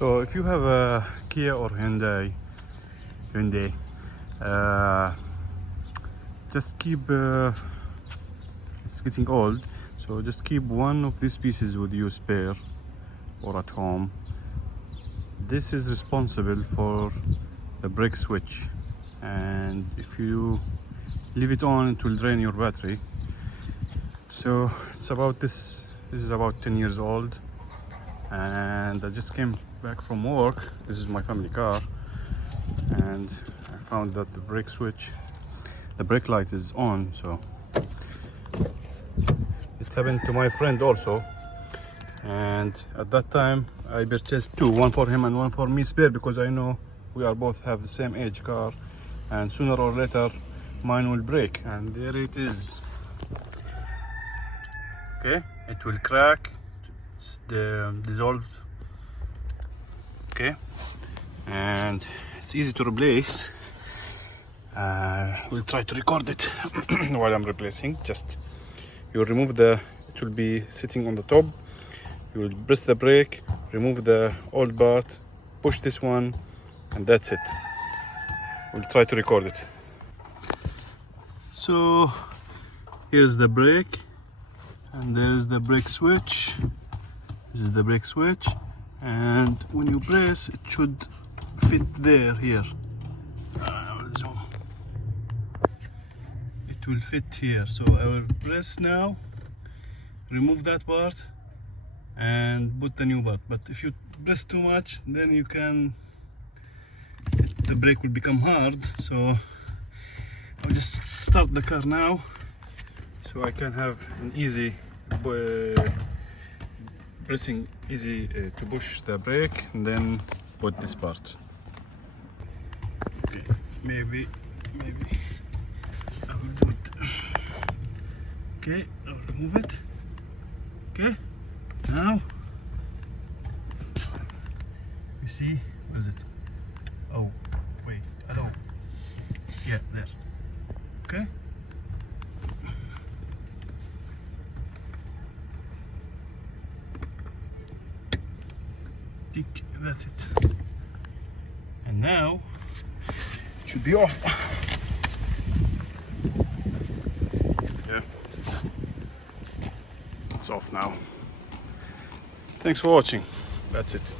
So if you have a Kia or Hyundai, just keep, it's getting old, so just keep one of these pieces with you spare or at home. This is responsible for the brake switch, and if you leave it on, it will drain your battery. So it's about this is about 10 years old, and I just came back from work. This is my family car, and I found that the brake switch, the brake light is on. So it happened to my friend also, and at that time I purchased two, one for him and one for me spare, because I know we are both have the same age car, and sooner or later mine will break. And there it is. Okay, it will crack, it's dissolved. Okay, and it's easy to replace. We'll try to record it while I'm replacing. Just you remove it will be sitting on the top. You will press the brake, remove the old part, push this one, and that's it. We'll try to record it. So here's the brake, and there's the brake switch. This is the brake switch, and when you press, it should fit there. Here, zoom. It will fit here. So I will press now, remove that part, and put the new part. But if you press too much, then the brake will become hard. So I'll just start the car now, so I can have an easy pressing, easy to push the brake, and then put this part. Okay, maybe I will do it. Okay, I'll remove it. Okay, now you see, where is it? Oh wait, hello. Yeah, there. Okay, tick, that's it. And now it should be off. Yeah, it's off now. Thanks for watching. That's it.